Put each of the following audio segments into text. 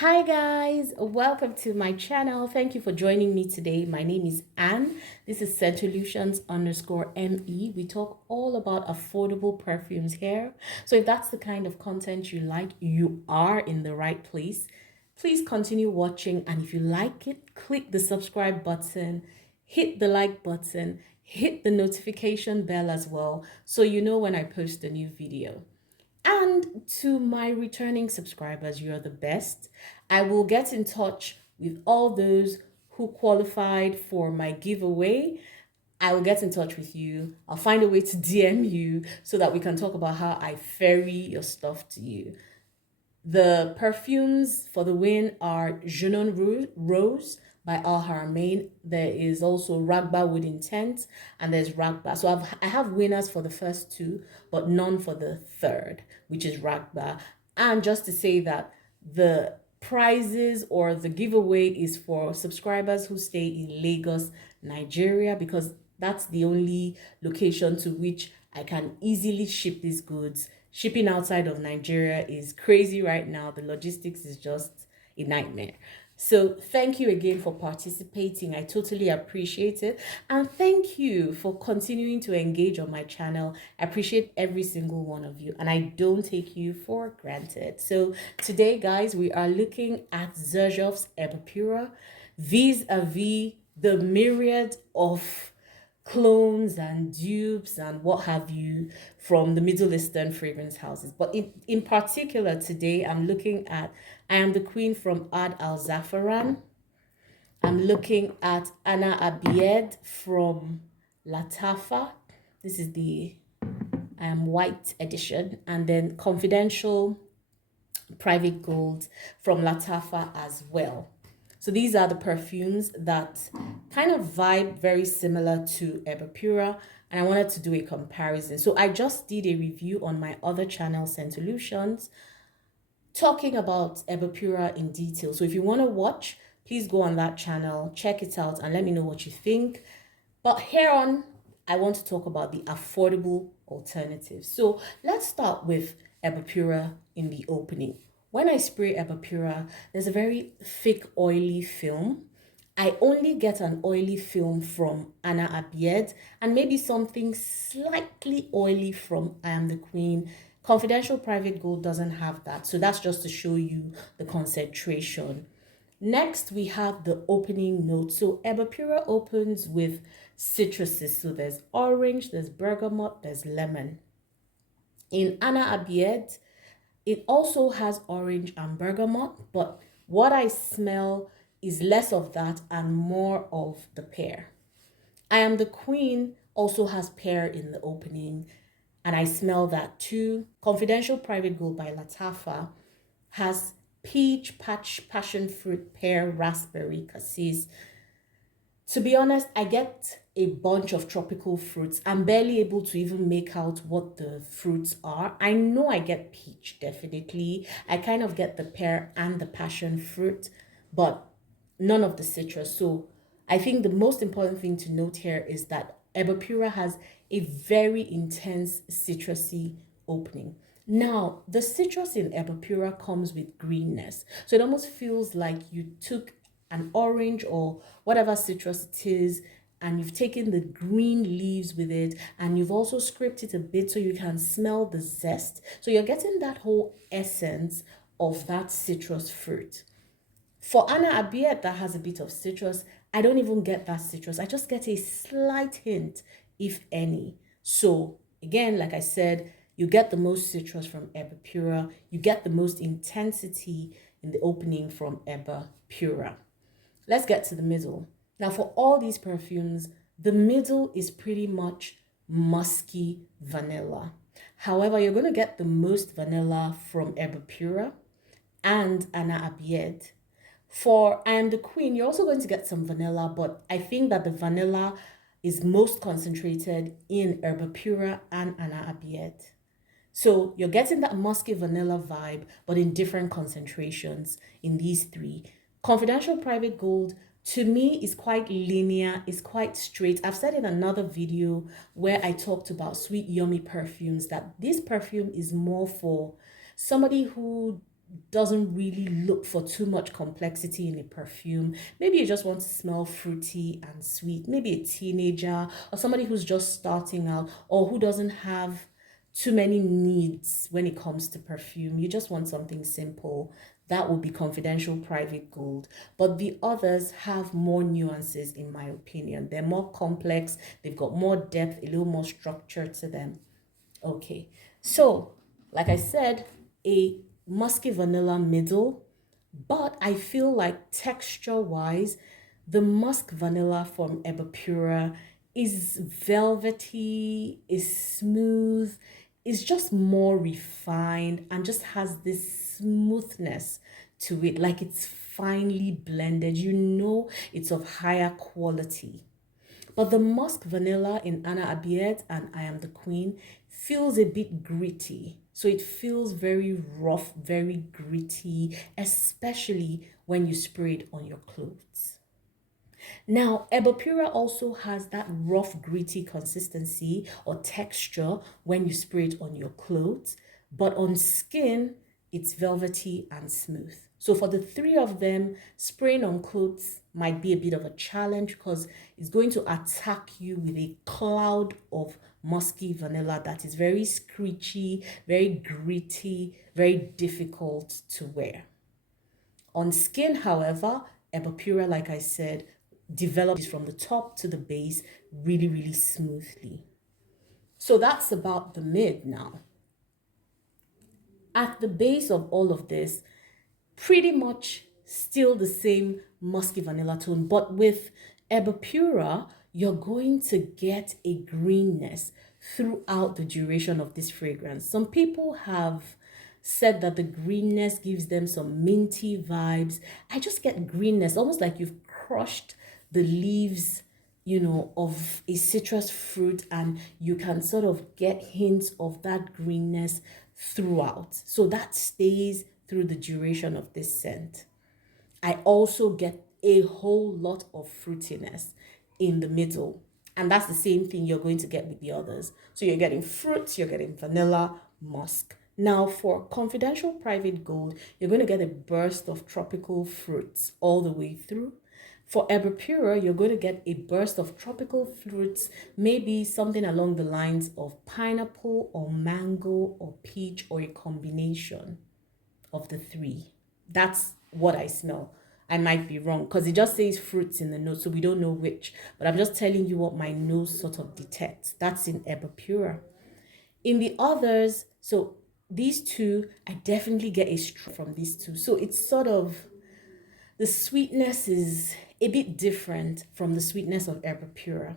Hi guys, welcome to my channel. Thank you for joining me today. My name is Anne. This is Solutions_ME. We talk all about affordable perfumes here. So if that's the kind of content you like, you are in the right place. Please continue watching, and if you like it, click the subscribe button, hit the like button, hit the notification bell as well so you know when I post a new video. And to my returning subscribers, you're the best. I will get in touch with all those who qualified for my giveaway. I will get in touch with you. I'll find a way to DM you so that we can talk about how I ferry your stuff to you. The perfumes for the win are Rose by Al Haramain. There is also Ragba with Intent, and there's Ragba. So I have winners for the first two, but none for the third, which is Ragba. And just to say that the prizes or the giveaway is for subscribers who stay in Lagos, Nigeria, because that's the only location to which I can easily ship these goods. Shipping outside of Nigeria is crazy right now. The logistics is just a nightmare. So thank you again for participating. I totally appreciate it. And thank you for continuing to engage on my channel. I appreciate every single one of you, and I don't take you for granted. So today, guys, we are looking at Xerjoff's Erba Pura vis-a-vis the myriad of clones and dupes and what have you from the Middle Eastern fragrance houses. But in particular, today I'm looking at I Am the Queen from Ad Al Zafaran. I'm looking at Anna Abied from Latafa. This is the I Am White edition. And then Confidential Private Gold from Latafa as well. So these are the perfumes that kind of vibe very similar to Erba Pura, and I wanted to do a comparison. So I just did a review on my other channel, Solutions, talking about Erba Pura in detail. So if you want to watch, please go on that channel, check it out, and let me know what you think. But here on, I want to talk about the affordable alternatives. So let's start with Erba Pura in the opening. When I spray Erba Pura, there's a very thick, oily film. I only get an oily film from Anna Abied and maybe something slightly oily from I Am the Queen. Confidential Private Gold doesn't have that. So that's just to show you the concentration. Next, we have the opening note. So Erba Pura opens with citruses. So there's orange, there's bergamot, there's lemon. In Anna Abied, it also has orange and bergamot, but what I smell is less of that and more of the pear. I Am the Queen also has pear in the opening, and I smell that too. Confidential Private Gold by Latafa has peach, passion fruit, pear, raspberry, cassis. To be honest, I get a bunch of tropical fruits. I'm barely able to even make out what the fruits are. I know I get peach, definitely. I kind of get the pear and the passion fruit, but none of the citrus. So I think the most important thing to note here is that Erba Pura has a very intense citrusy opening. Now, the citrus in Erba Pura comes with greenness. So it almost feels like you took an orange or whatever citrus it is, and you've taken the green leaves with it, and you've also scraped it a bit so you can smell the zest. So you're getting that whole essence of that citrus fruit. For Anna Abiet, that has a bit of citrus, I don't even get that citrus. I just get a slight hint, if any. So again, like I said, you get the most citrus from Erba Pura. You get the most intensity in the opening from Erba Pura. Let's get to the middle. Now, for all these perfumes, the middle is pretty much musky vanilla. However, you're going to get the most vanilla from Erba Pura and Anna Abied. For I Am the Queen, you're also going to get some vanilla, but I think that the vanilla is most concentrated in Erba Pura and Anna Abied. So you're getting that musky vanilla vibe, but in different concentrations in these three. Confidential Private Gold, to me, is quite linear, is quite straight. I've said in another video where I talked about sweet, yummy perfumes that this perfume is more for somebody who doesn't really look for too much complexity in a perfume. Maybe you just want to smell fruity and sweet. Maybe a teenager or somebody who's just starting out or who doesn't have too many needs when it comes to perfume. You just want something simple. That would be confidential private gold. But the others have more nuances, in my opinion. They're more complex, they've got more depth, a little more structure to them. Okay, so like I said, a musky vanilla middle, but I feel like texture wise, the musk vanilla from Erba Pura is velvety, is smooth, is just more refined, and just has this smoothness to it, like it's finely blended. You know it's of higher quality. But the musk vanilla in Anna Abiet and I Am the Queen feels a bit gritty. So it feels very rough, very gritty, especially when you spray it on your clothes. Now, Ebopura also has that rough, gritty consistency or texture when you spray it on your clothes, but on skin, it's velvety and smooth. So for the three of them, spraying on clothes might be a bit of a challenge because it's going to attack you with a cloud of musky vanilla that is very screechy, very gritty, very difficult to wear. On skin, however, Epipura, like I said, develops from the top to the base really, really smoothly. So that's about the mid now. At the base of all of this, pretty much still the same musky vanilla tone, but with Epipura, you're going to get a greenness throughout the duration of this fragrance. Some people have said that the greenness gives them some minty vibes. I just get greenness, almost like you've crushed the leaves, of a citrus fruit, and you can sort of get hints of that greenness throughout. So that stays through the duration of this scent. I also get a whole lot of fruitiness in the middle. And that's the same thing you're going to get with the others. So you're getting fruits, you're getting vanilla, musk. Now for confidential private gold, you're going to get a burst of tropical fruits all the way through. For Ever Pura, you're going to get a burst of tropical fruits, maybe something along the lines of pineapple or mango or peach or a combination of the three. That's what I smell. I might be wrong because it just says fruits in the nose, so we don't know which. But I'm just telling you what my nose sort of detects. That's in Ever Pura. In the others, so these two, I definitely get a straw from these two. So it's sort of, the sweetness is a bit different from the sweetness of Erba Pura.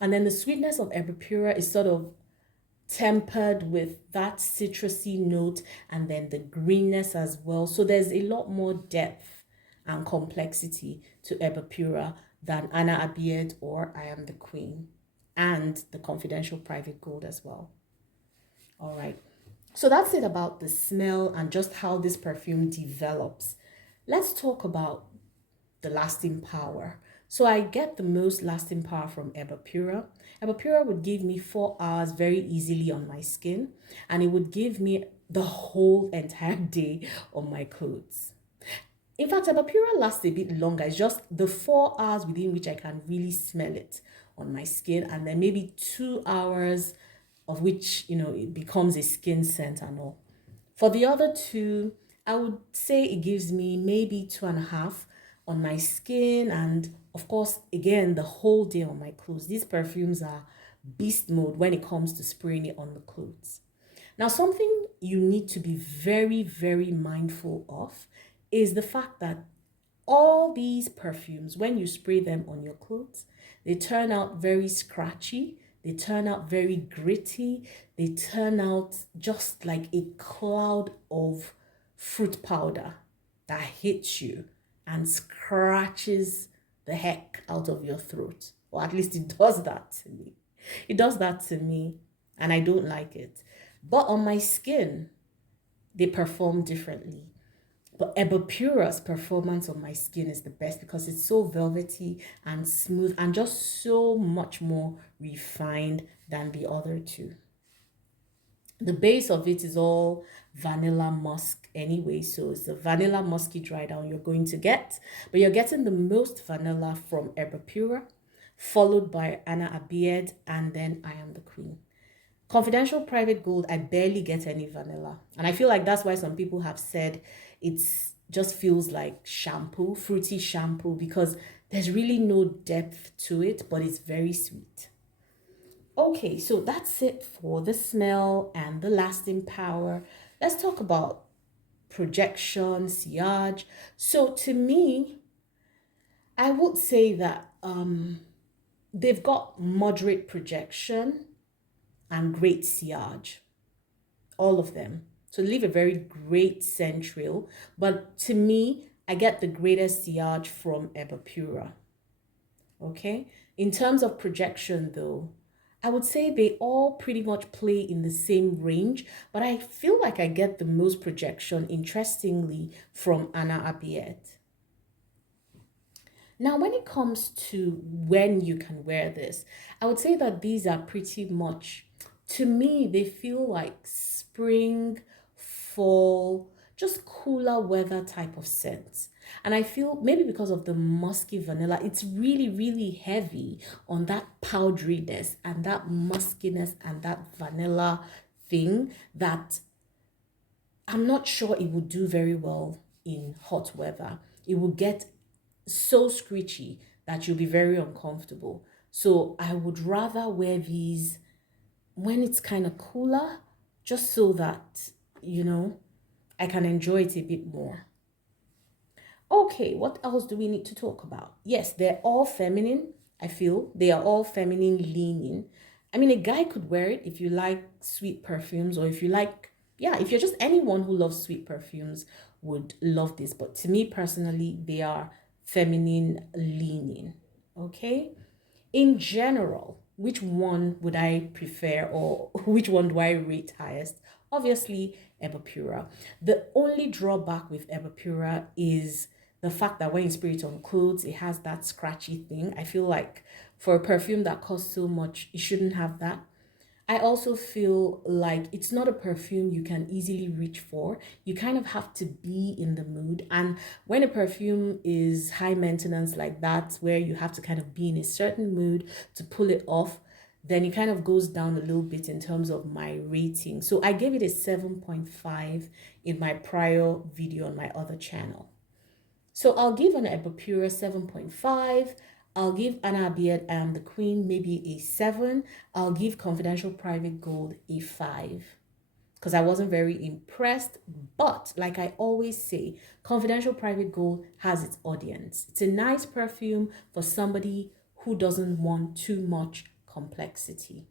And then the sweetness of Erba Pura is sort of tempered with that citrusy note and then the greenness as well. So there's a lot more depth and complexity to Erba Pura than Anna Abied or I Am the Queen, and the confidential private gold as well. All right. So that's it about the smell and just how this perfume develops. Let's talk about the lasting power. So I get the most lasting power from Erba Pura. Erba Pura would give me 4 hours very easily on my skin, and it would give me the whole entire day on my clothes. In fact, Erba Pura lasts a bit longer. It's just the 4 hours within which I can really smell it on my skin, and then maybe 2 hours of which, it becomes a skin scent and all. For the other two, I would say it gives me maybe 2.5 on my skin, and of course, again, the whole day on my clothes. These perfumes are beast mode when it comes to spraying it on the clothes. Now, something you need to be very, very mindful of is the fact that all these perfumes, when you spray them on your clothes, they turn out very scratchy, they turn out very gritty, they turn out just like a cloud of fruit powder that hits you and scratches the heck out of your throat. Or at least it does that to me. It does that to me, and I don't like it. But on my skin, they perform differently. But Ebopura's performance on my skin is the best because it's so velvety and smooth and just so much more refined than the other two. The base of it is all vanilla musk anyway. So it's the vanilla musky dry down you're going to get, but you're getting the most vanilla from Erba Pura, followed by Anna Abied, and then I Am the Queen. Confidential Private Gold, I barely get any vanilla. And I feel like that's why some people have said it's just feels like shampoo, fruity shampoo, because there's really no depth to it, but it's very sweet. Okay, so that's it for the smell and the lasting power. Let's talk about projection, sillage. So to me, I would say that they've got moderate projection and great sillage, all of them. So they leave a very great scent trail. But to me, I get the greatest sillage from Erba Pura. Okay. In terms of projection, though, I would say they all pretty much play in the same range, but I feel like I get the most projection, interestingly, from Anna Abiet. Now, when it comes to when you can wear this, I would say that these are pretty much, to me, they feel like spring, fall, just cooler weather type of scents. And I feel maybe because of the musky vanilla, it's really, really heavy on that powderiness and that muskiness and that vanilla thing that I'm not sure it would do very well in hot weather. It will get so screechy that you'll be very uncomfortable. So I would rather wear these when it's kind of cooler, just so that, I can enjoy it a bit more. Okay, what else do we need to talk about? Yes, they're all feminine. I feel they are all feminine leaning. I mean, a guy could wear it if you like sweet perfumes, or if you like, yeah, if you're just anyone who loves sweet perfumes would love this. But to me personally, they are feminine leaning. Okay. In general, which one would I prefer, or which one do I rate highest? Obviously, Erba Pura. The only drawback with Erba Pura is the fact that when you spray it on clothes, it has that scratchy thing. I feel like for a perfume that costs so much, it shouldn't have that. I also feel like it's not a perfume you can easily reach for. You kind of have to be in the mood. And when a perfume is high maintenance like that, where you have to kind of be in a certain mood to pull it off, then it kind of goes down a little bit in terms of my rating. So I gave it a 7.5 in my prior video on my other channel. So I'll give an Erba Pura 7.5. I'll give Anna Abiet and the Queen maybe a 7. I'll give Confidential Private Gold a 5 because I wasn't very impressed. But like I always say, Confidential Private Gold has its audience. It's a nice perfume for somebody who doesn't want too much complexity.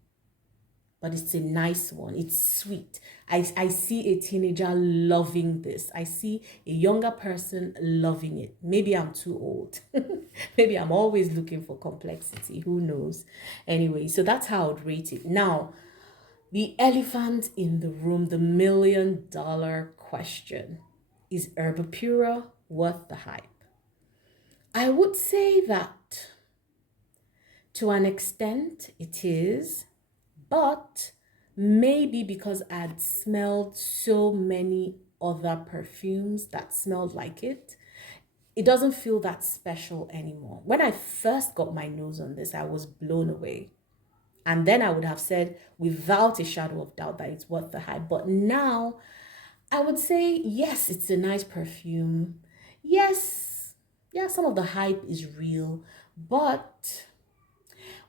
But it's a nice one. It's sweet. I see a teenager loving this. I see a younger person loving it. Maybe I'm too old. Maybe I'm always looking for complexity. Who knows? Anyway, so that's how I would rate it. Now, the elephant in the room, the $1,000,000 question. Is Erba Pura worth the hype? I would say that to an extent it is. But maybe because I'd smelled so many other perfumes that smelled like it, it doesn't feel that special anymore. When I first got my nose on this, I was blown away. And then I would have said without a shadow of doubt that it's worth the hype. But now I would say, yes, it's a nice perfume. Yes, yeah, some of the hype is real, but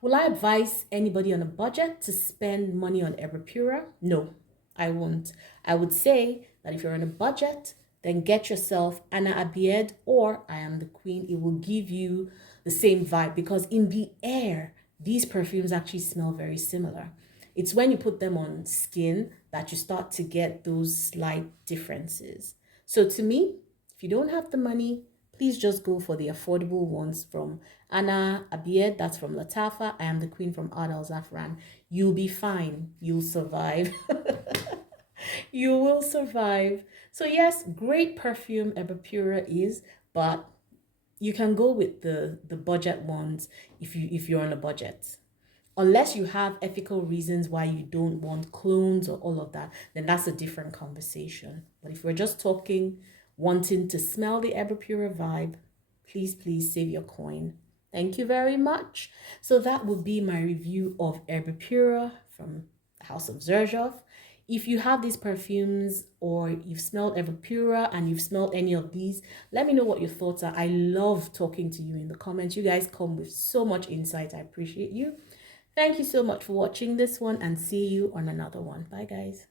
will I advise anybody on a budget to spend money on Erba Pura? No, I won't. I would say that if you're on a budget, then get yourself Anna Abied or I Am the Queen. It will give you the same vibe because in the air, these perfumes actually smell very similar. It's when you put them on skin that you start to get those slight differences. So to me, if you don't have the money, please just go for the affordable ones from Anna Abied, that's from Latafa. I Am the Queen from Adal Zafran. You'll be fine. You'll survive. You will survive. So yes, great perfume Erba Pura is, but you can go with the budget ones if you're on a budget. Unless you have ethical reasons why you don't want clones or all of that, then that's a different conversation. But if we're just talking, wanting to smell the Erba Pura vibe, please, please save your coin. Thank you very much. So that would be my review of Erba Pura from the House of Xerjoff. If you have these perfumes or you've smelled Erba Pura and you've smelled any of these, let me know what your thoughts are. I love talking to you in the comments. You guys come with so much insight. I appreciate you. Thank you so much for watching this one and see you on another one. Bye, guys.